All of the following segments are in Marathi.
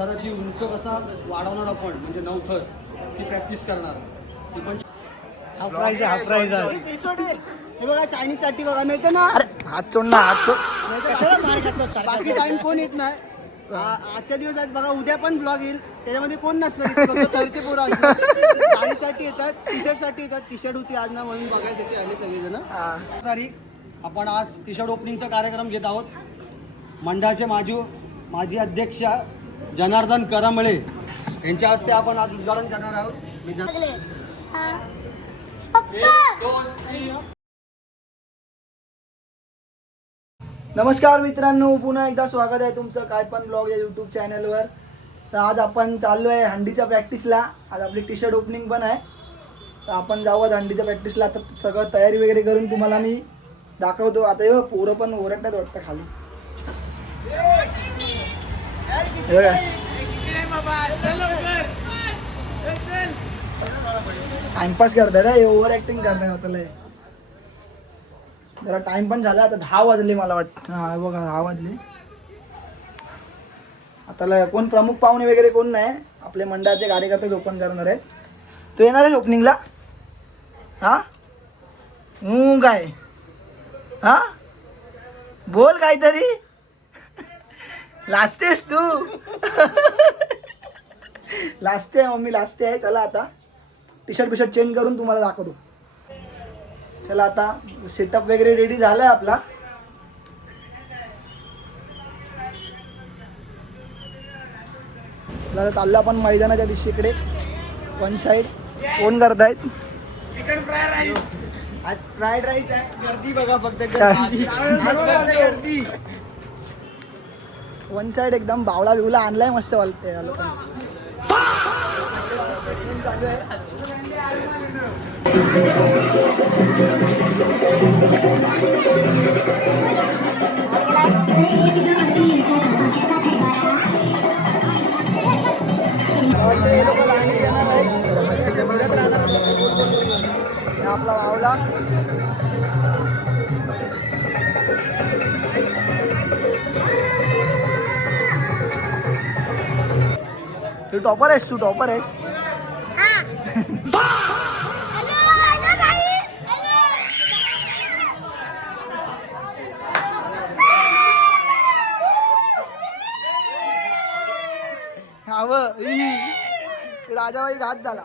थराची उंच कसा वाढवणार आपण, म्हणजे 9 थर ती प्रॅक्टिस करणार. ती पण हा प्राइज आहे. हे बघा चायनीज साठी बघा मिळते ना. हात सोड ना, हात सोड. बाकी टाइम कोण येत नाही. आजच्या दिवस आहेत बघा, उद्या पण ब्लॉग येईल त्याच्यामध्ये कोण नसणार, फक्त थरचे पोरं असणार. चाळीसाठी येतात, टी शर्ट साठी येतात. टी शर्ट होती आज ना म्हणून बघायसाठी आले सगळेजण. तारीख आपण आज टी शर्ट ओपनिंगचा कार्यक्रम घेत आहोत. मंडळाचे माजी अध्यक्ष जनार्दन करमळे यांच्या हस्ते आपण आज उद्घाटन करणार आहोत. नमस्कार मित्रांनो, पुन्हा एकदा स्वागत आहे तुमचं काय पण ब्लॉग या यूट्यूब चॅनलवर. तर आज आपण चाललो आहे हंडीच्या प्रॅक्टिसला. आज आपली टी शर्ट ओपनिंग पण आहे, तर आपण जाऊ आज हंडीच्या प्रॅक्टिसला. आता सगळं तयारी वगैरे करून तुम्हाला मी दाखवतो. आता हे पोरं पण ओरडतात वाटतं खाली. टाइमपास करतात हे, ओव्हर ऍक्टिंग करतात. आता जरा टाइम पण झाला, आता 10 वाजले मला वाटतं. हा बघा 10 वाजले. आता कोण प्रमुख पाहुणे वगैरे कोण नाही, आपले मंडळाचे कार्यकर्तेच ओपन करणार आहेत. तू येणार आहेस ओपनिंगला? हा काय हा बोल काहीतरी. लाजतेस तू. लाजते मम्मी, लाजते आहे. चला आता टी शर्ट चेंज करून तुम्हाला दाखवतो. चला आता सेटअप वगैरे रेडी झालाय आपला. चाललो आपण मैदानाच्या दिशेकडे. वन साइड कोण करतायत? Chicken fry rice. आज फ्राईड राईस आहे. गर्दी बघा फक्त, गर्दी. वन साइड एकदम बावळा बिवला आणलाय मस्त वाटते लोकांना. हे लोक लाईनीत येणार आहे, बघत राहणार आपला वावला. तू टॉपर आहेस, तू टॉपर आहेस. राजाबाई घात झाला.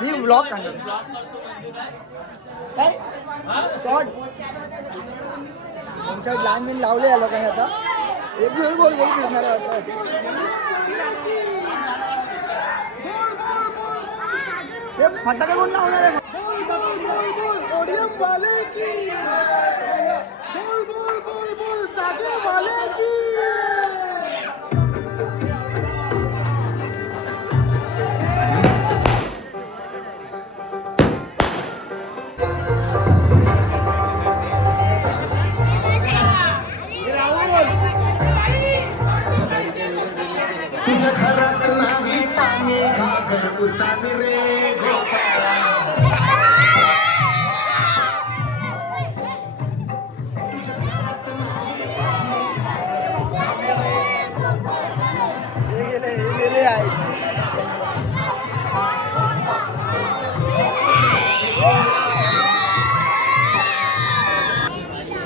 मी ब्लॉग काढणार काय शॉर्ट. त्यांच्या लहान बिन लावले या लोकांनी. आता एक गोल गोल गोल फिरणार आहे वाटतं. हे फटाके कोण लावणार आहे?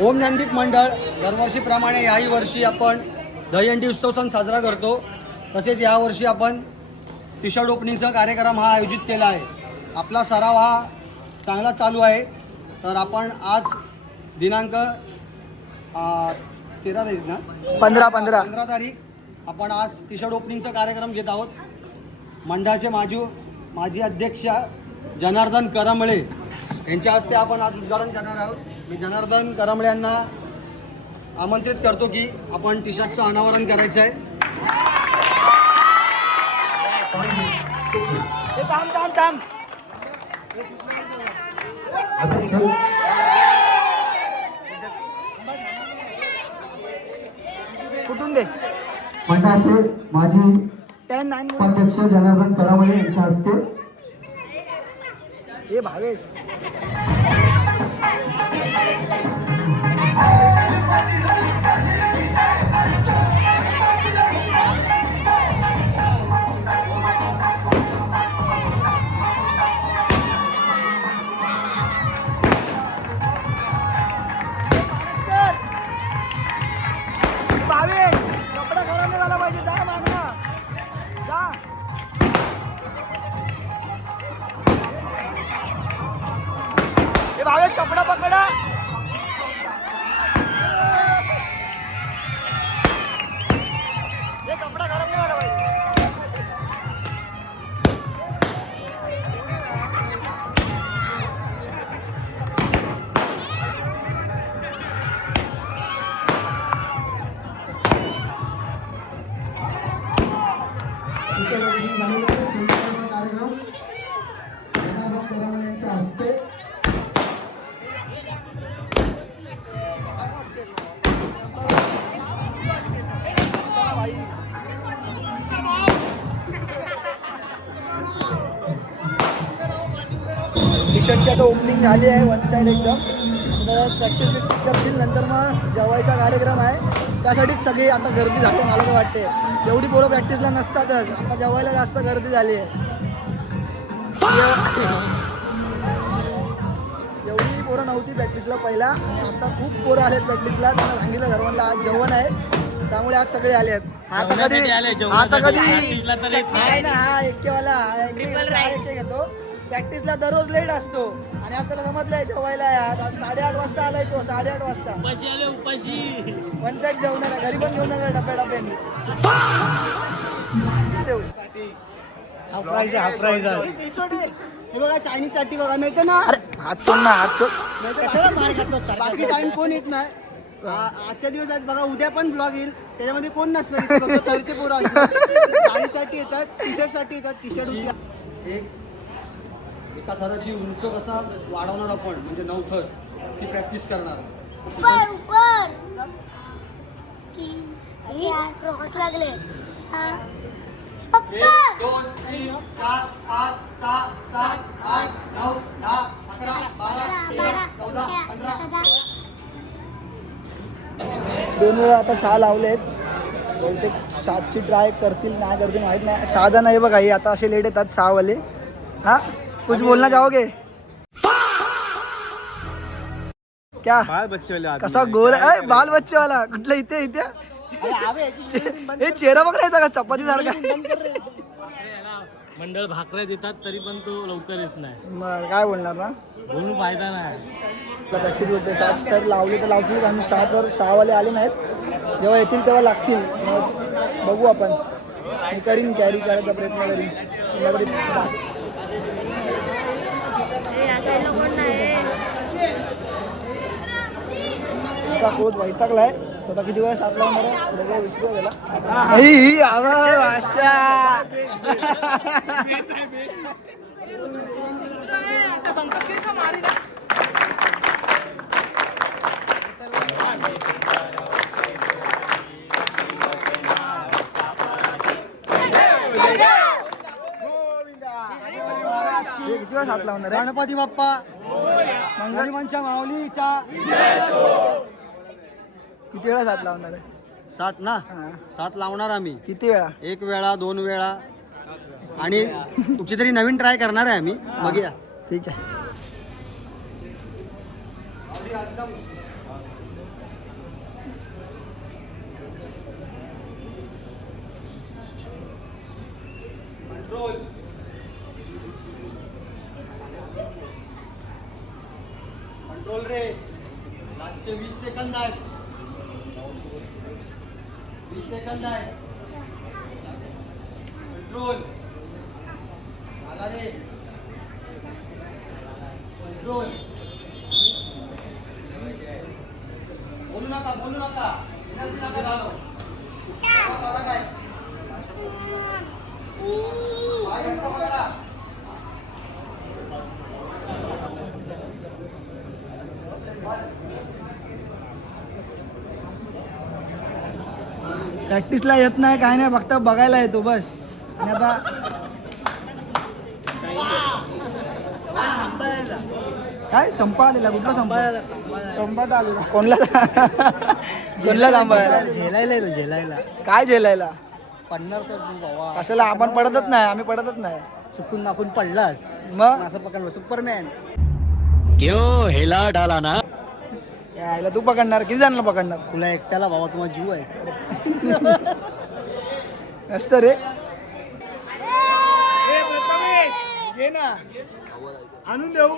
ओम ज्ञानदीप मंडळ दरवर्षीप्रमाणे याही वर्षी आपण दहीहंडी उत्सव सण साजरा करतो. तसेच यावर्षी आपण टी शर्ट ओपनिंगचा कार्यक्रम हा आयोजित केला आहे. आपला सराव हा चांगला चालू आहे. तर आपण आज दिनांक 13 तारीख ना 15 तारीख आपण आज टी शर्ट ओपनिंगचा कार्यक्रम घेत आहोत. मंडळाचे माजी अध्यक्ष जनार्दन करमळे यांच्या हस्ते आपण आज उद्घाटन करणार आहोत. मी जनार्दन करमळे यांना आमंत्रित करतो की आपण टी शर्टचं अनावरण करायचं आहे. थांब कुठून दे. मंडळाचे माजी अध्यक्ष जनार्दन करमळे यांच्या हस्ते हे भावेश प्रथमेश कपडा पकडा. हे कपडा गरम नाही व्हायला पाहिजे. कार्यक्रम जनार्दन करामळे यांच्या हस्ते टी शर्टची आता ओपनिंग झाली आहे वन साईड एकदम. प्रॅक्टिस बिक्टिस करतील नंतर मग जेवायचा कार्यक्रम आहे. त्यासाठीच सगळी आता गर्दी झाली मला तर वाटते. एवढी पोरं प्रॅक्टिसला नसतातच, आता जेवायला जास्त गर्दी झाली आहे. एवढी पोरं नव्हती प्रॅक्टिसला पहिला आणि आता खूप पोरं आलेत प्रॅक्टिसला. त्यांना सांगितलं सर्वांना आज जेवण आहे त्यामुळे आज सगळे आले आहेत. आता कधी नाही ना, हा एकेवाला घेतो. प्रॅक्टिसला दररोज लेट असतो आणि असं समजलंय जेवायला आज 8:30 वाजता आलाय तो. 8:30 वाजता वन साईड जेवणार घरी पण घेऊन जाणार डब्या डब्यांनी. हे बघा चायनीज साठी बघा मिळते ना. हात सोड ना, हात सोड. कशाला मार खातो? बाकी टाइम कोण येत नाही. आजच्या दिवस आज बघा उद्या पण ब्लॉग येईल त्याच्यामध्ये कोण नसणार इथे. फक्त थरचे पोरं असणार. साडीसाठी येतात, टी शर्ट साठी येतात. टी शर्ट एका थराची उंच कसा वाढवणार आपण म्हणजे 9 थर ती प्रॅक्टिस करणार. लागले 1 2 3 4 5 6 7 8 9 10 11 12 13 14 15. 2 वेळा आता 6 लावलेत. बहुतेक 7ची ट्राय करतील नाही करतील माहित नाही. 6 जण आहे बघा. हे आता असे लेट येतात 6 वाले. हा कुछ बोलना चाहोगे क्या? बाल बच्चे वाले कसा गोल आहे बाल बच्चे वाला कुठला इथे इथे हे चेहरा बघायचा का चपाती सारखा. मंडळ भाकऱ्या देतात तरी पण तो लवकर येत नाही. मग काय बोलणार ना. बोलून फायदा नाही. प्रॅक्टिस होते 7 तर लावले तर लावतील. आम्ही 7 तर 6 वाले आले नाहीत. जेव्हा येतील तेव्हा लागतील. मग बघू आपण. मी करीन कॅरी करायचा प्रयत्न करीन. तरी कोच वैतागलाय. आता किती वेळा 7 लावणार आहे बघा विचारू त्याला. किती वेळा 7 लावणार आहे. गणपती बाप्पा मंगल माऊलीचा किती वेळा 7 लावणार आहे. 7 ना. हा. 7 लावणार आम्ही. किती वेळा. 1 वेळा 2 वेळा आणि कुठची तरी नवीन ट्राय करणार आहे आम्ही. बघूया. ठीक आहे. कंट्रोल रे. 20 सेकंद आहेत. 20 सेकंद आहे. कंट्रोल आला रे. कंट्रोल. बोलू नका बोलू नका. एनर्जी नका घालू. बघा काय बघा. प्रॅक्टिसला येत नाही काय नाही फक्त बघायला येतो बस. आणि आता काय संपा आलेला कुठला संपात आलेला कोणला कोणला सांभाळायला झेलायला काय झेलायला पडणार तर तू बाबा. कशाला आपण पडतच नाही. आम्ही पडतच नाही. चुकून आपण पडलास मग असं पकडलं सुपरमॅन. क्यों हिला डाला ना. यायला तू पकडणार किती जणांना पकडणार. तुला एकट्याला बाबा तुम्हाला जीव आहे. असतं रे. आणून देऊ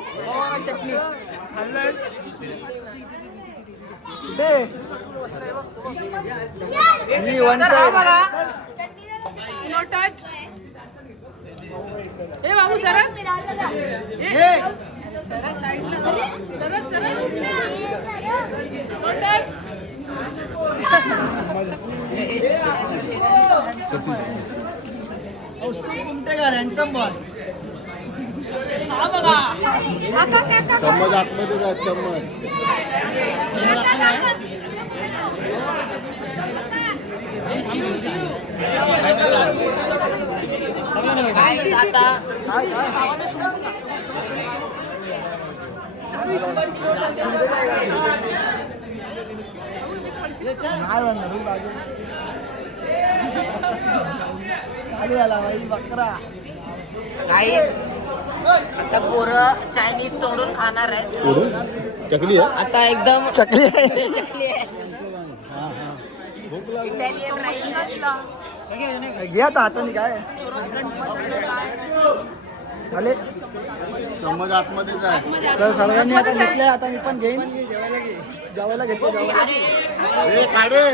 मी वन साइड नो टच ए बाबू सरक सरक साईडला सरक सरक नो टच हँडसम बॉय हा बघा चम्मच आतमध्ये जा चम्मच नाही म्हणणार तू बाजू खाली आला बाई बकरा गाईस आता पोरं चायनीज तोडून खाणार आहेत चकली आहे आता एकदम चकली आहे चकली आहे इटालियन राईस घे आता हाताने काय आले चम्मच आतमध्येच आहे तर सर्वांनी आता घेतलंय आता मी पण घेईन जेवायला घेतो जेवायला ए काढे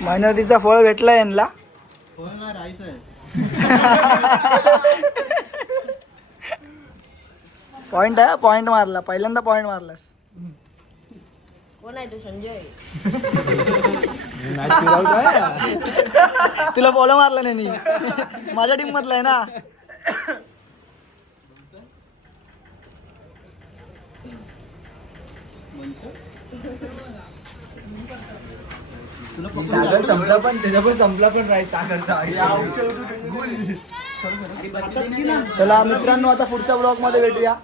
मेहनतीचा फळ भेटला यांना राईस आहे पॉइंट आहे पॉइंट मारला पहिल्यांदा पॉइंट मारलास कोण आहे तो संजय तुला बॉल मारला नाही माझ्या टीम मधला आहे ना सागर संपला पण त्याचा पण संपला पण राईस सागरचा चला मित्रांनो आता पुढच्या ब्लॉग मध्ये भेटूया